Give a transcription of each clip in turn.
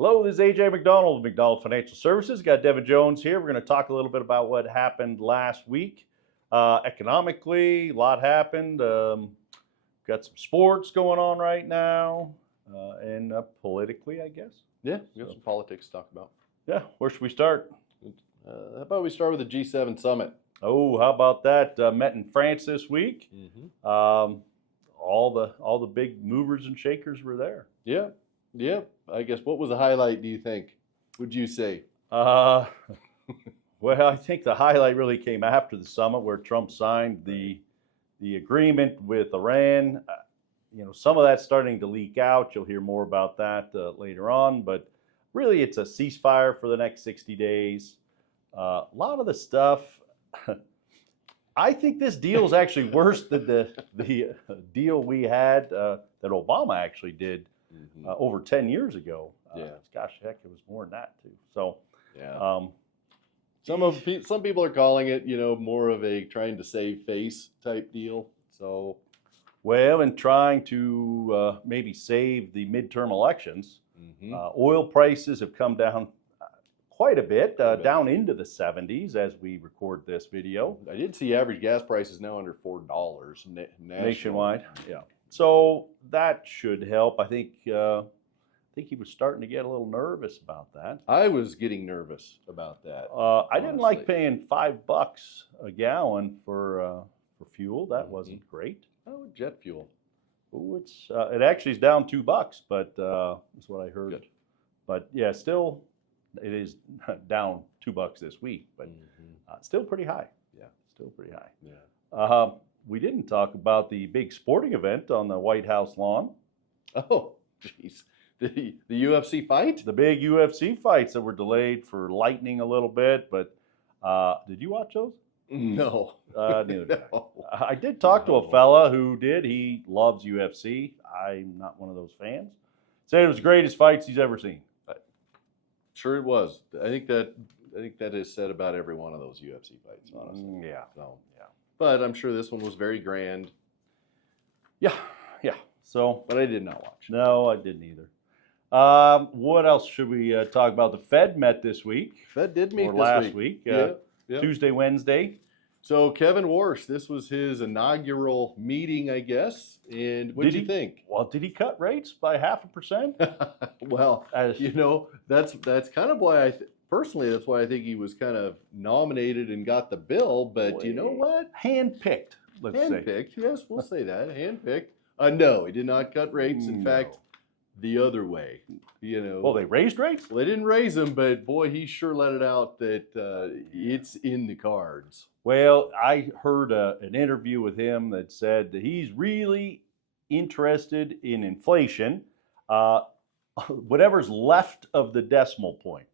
Hello, this is AJ Macdonald of Macdonald Financial Services. Got Devin Jones here. We're going to talk a little bit about what happened last week. Economically, a lot happened. Got some sports going on right now, and politically, I guess. Yeah, we got some politics to talk about. Yeah, where should we start? How about we start with the G7 summit? Oh, how about that? Met in France this week. All the big movers and shakers were there. Yeah. I guess what was the highlight, do you think? Would you say? Well, I think the highlight really came after the summit where Trump signed the agreement with Iran. Some of that's starting to leak out. You'll hear more about that later on. But really, it's a ceasefire for the next 60 days. A lot of the stuff, I think this deal is actually worse than the deal we had that Obama actually did over 10 years ago. Gosh, heck, it was more than that too. So, yeah. Some people are calling it, more of a trying to save face type deal. So, well, and trying to maybe save the midterm elections. Oil prices have come down quite a bit, down into the 70s as we record this video. I did see average gas prices now under $4 nationwide. Yeah. So that should help. I think he was starting to get a little nervous about that. I was getting nervous about that. I didn't like paying $5 a gallon for fuel. That wasn't great. Oh, jet fuel. Oh, it actually is down $2, but that's what I heard. Good. But yeah, still, it is down $2 this week, but still pretty high. Yeah, still pretty high. Yeah. We didn't talk about the big sporting event on the White House lawn. Oh, jeez. The UFC fight? The big UFC fights that were delayed for lightning a little bit, but did you watch those? No. Neither did I. I did talk to a fella who did. He loves UFC. I'm not one of those fans. Said it was the greatest fights he's ever seen. Sure it was. I think that is said about every one of those UFC fights, honestly. Yeah. So, yeah. But I'm sure this one was very grand. Yeah. So, but I did not watch. No, I didn't either. What else should we talk about? The Fed met this week. Fed did meet last week. Yeah. Tuesday, Wednesday. So Kevin Warsh, this was his inaugural meeting, I guess. And what did you think? Well, did he cut rates by 0.5%? Well, that's kind of why personally, that's why I think he was kind of nominated and got the bill. But you know what? Handpicked, let's say. Handpicked, yes, we'll say that. Handpicked. No, he did not cut rates. In fact, the other way. Well, they raised rates? Well, they didn't raise them, but boy, he sure let it out that it's in the cards. Well, I heard an interview with him that said that he's really interested in inflation, whatever's left of the decimal point.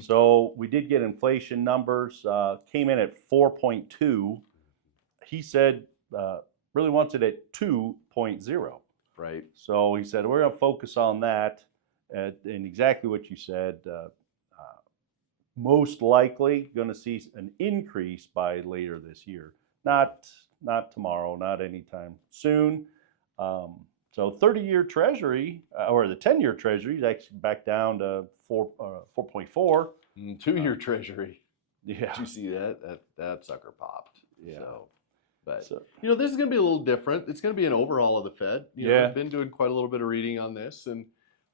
So we did get inflation numbers, came in at 4.2. He said really wants it at 2.0. Right. So he said, we're going to focus on that, and exactly what you said. Most likely going to see an increase by later this year. Not tomorrow, not anytime soon. So 30-year Treasury, or the 10-year Treasury is actually back down to 4.4. 2-year Treasury. Yeah. Did you see that? That sucker popped. Yeah. But this is going to be a little different. It's going to be an overhaul of the Fed. I've been doing quite a little bit of reading on this, and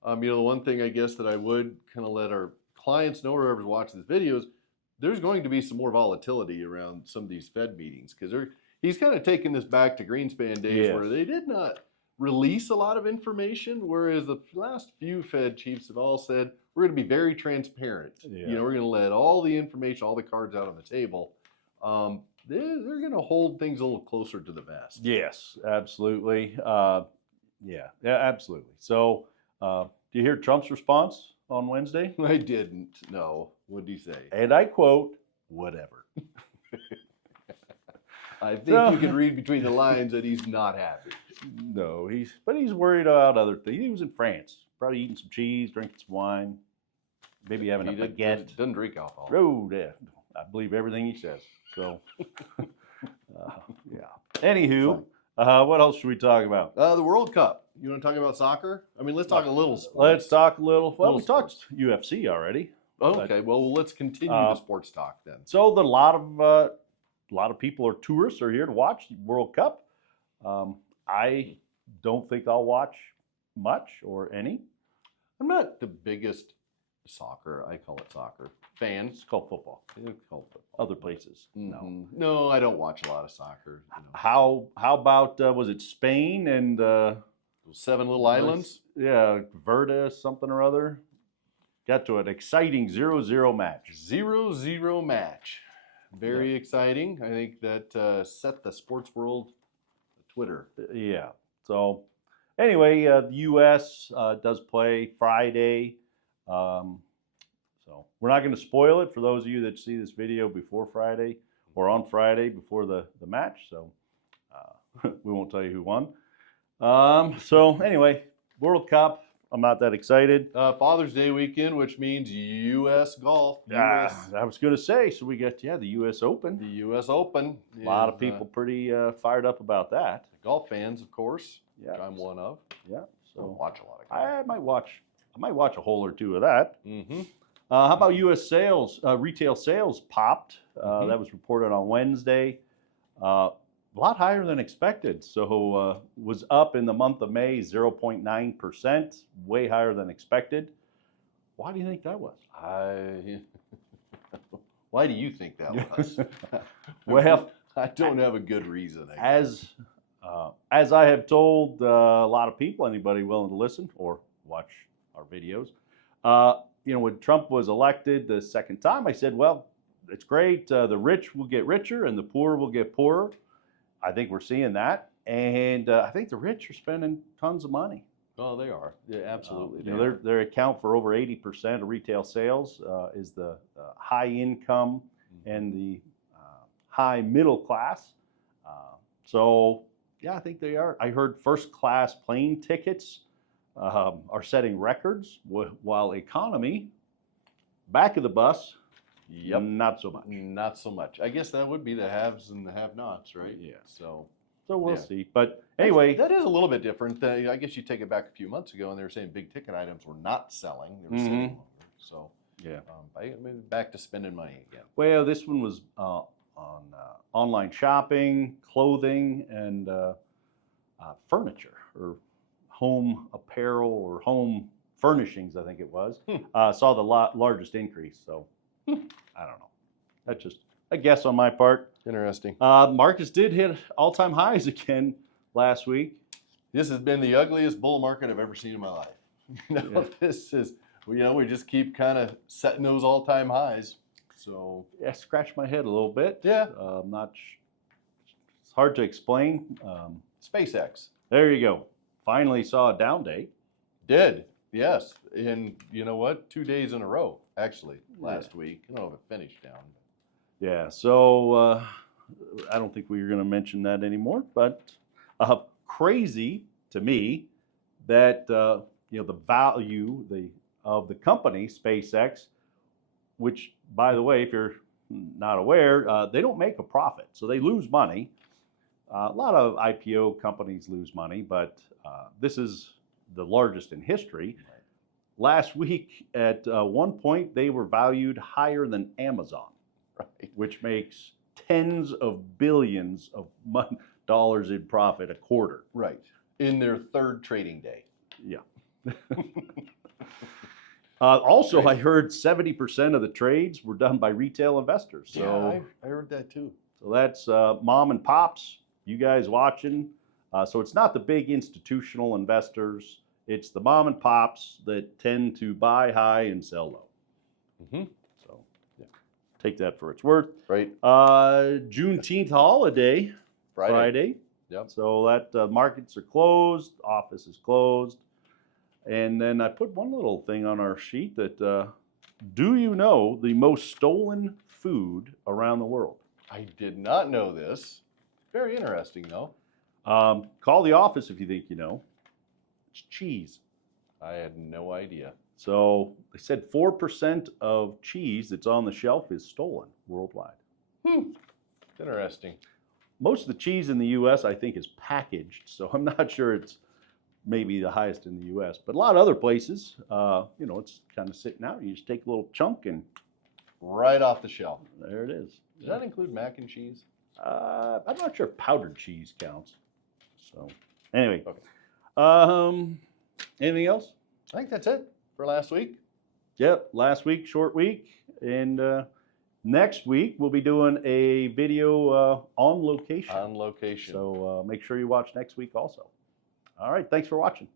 the one thing I guess that I would kind of let our clients know, or whoever's watching this video, is there's going to be some more volatility around some of these Fed meetings, because he's kind of taking this back to Greenspan days where they did not release a lot of information, whereas the last few Fed chiefs have all said we're going to be very transparent. We're going to let all the information, all the cards out on the table. They're going to hold things a little closer to the vest. Yes, absolutely. Yeah, absolutely. So, do you hear Trump's response on Wednesday? I didn't. No. What did he say? And I quote, whatever. I think you can read between the lines that he's not happy. No, he's worried about other things. He was in France, probably eating some cheese, drinking some wine, maybe having a baguette. Doesn't drink alcohol. Oh, yeah. I believe everything he says. So, yeah. Anywho, What else should we talk about? The World Cup. You want to talk about soccer? I mean, let's talk a little sports. Let's talk a little. Well, Little we talked UFC already. Okay, well, let's continue the sports talk then. So a lot of people are tourists are here to watch the World Cup. I don't think I'll watch much or any. I'm not the biggest soccer, I call it soccer, fan. It's called football. It's called football. Other places, no. Mm-hmm. No, I don't watch a lot of soccer. How about was it Spain and Seven Little Islands? Yeah, Verda something or other. Got to an exciting 0-0 match. 0-0 match. Very exciting. I think that set the sports world Twitter. Yeah. So anyway, the U.S. Does play Friday. So we're not going to spoil it for those of you that see this video before Friday or on Friday before the match. So we won't tell you who won. So anyway, World Cup. I'm not that excited. Father's Day weekend, which means U.S. golf. I was going to say, so we got, the U.S. Open. The U.S. Open. A lot of people pretty fired up about that. Golf fans, of course. Yeah. Which I'm one of. Yeah. So I don't watch a lot of golf. I might watch a hole or two of that. Mm-hmm. How about U.S. sales? Retail sales popped. That was reported on Wednesday. A lot higher than expected. So was up in the month of May, 0.9%, way higher than expected. Why do you think that was? Why do you think that was? Well, I don't have a good reason. As I have told a lot of people, anybody willing to listen or watch our videos, when Trump was elected the second time, I said, well, it's great. The rich will get richer and the poor will get poorer. I think we're seeing that, and I think the rich are spending tons of money. Oh, they are. Yeah, absolutely. They account for over 80% of retail sales is the high income and the high middle class. So I think they are. I heard first class plane tickets are setting records, while economy, back of the bus. Yep. Not so much. Not so much. I guess that would be the haves and the have-nots, right? Yeah. So we'll see. But anyway, that is a little bit different. I guess you take it back a few months ago, and they were saying big ticket items were not selling; they were selling longer. So maybe back to spending money again. Well, this one was on online shopping, clothing, and furniture or home apparel or home furnishings. I think it was. Saw the largest increase. So. I don't know. That's just a guess on my part. Interesting. Markets did hit all-time highs again last week. This has been the ugliest bull market I've ever seen in my life. This is, we just keep kind of setting those all-time highs. So scratch my head a little bit. Yeah. It's hard to explain. SpaceX. There you go. Finally saw a down day. Did. Yes. And you know what? 2 days in a row, actually, last week. I don't know if it finished down. Yeah, so I don't think we were going to mention that anymore, but crazy to me that the value of the company, SpaceX, which, by the way, if you're not aware, they don't make a profit, so they lose money. A lot of IPO companies lose money, but this is the largest in history. Right. Last week, at one point, they were valued higher than Amazon, right, which makes tens of billions of dollars in profit a quarter. Right. In their third trading day. Yeah. Also, I heard 70% of the trades were done by retail investors. So yeah, I heard that too. So that's mom and pops, you guys watching. So it's not the big institutional investors. It's the mom and pops that tend to buy high and sell low. Mm-hmm. So take that for its worth. Right. Juneteenth holiday, Friday. Yep. So that markets are closed, office is closed. And then I put one little thing on our sheet that, do you know the most stolen food around the world? I did not know this. Very interesting, though. Call the office if you think you know. It's cheese. I had no idea. So they said 4% of cheese that's on the shelf is stolen worldwide. Interesting. most of the cheese in the U.S. I think is packaged, so I'm not sure it's maybe the highest in the U.S. But a lot of other places, you know, it's kind of sitting out. You just take a little chunk and right off the shelf. there it is. Does that include mac and cheese? I'm not sure powdered cheese counts. So anyway, Okay. Anything else? I think that's it for last week. Yep, last week, short week. And next week, we'll be doing a video on location. On location. So make sure you watch next week also. All right, thanks for watching.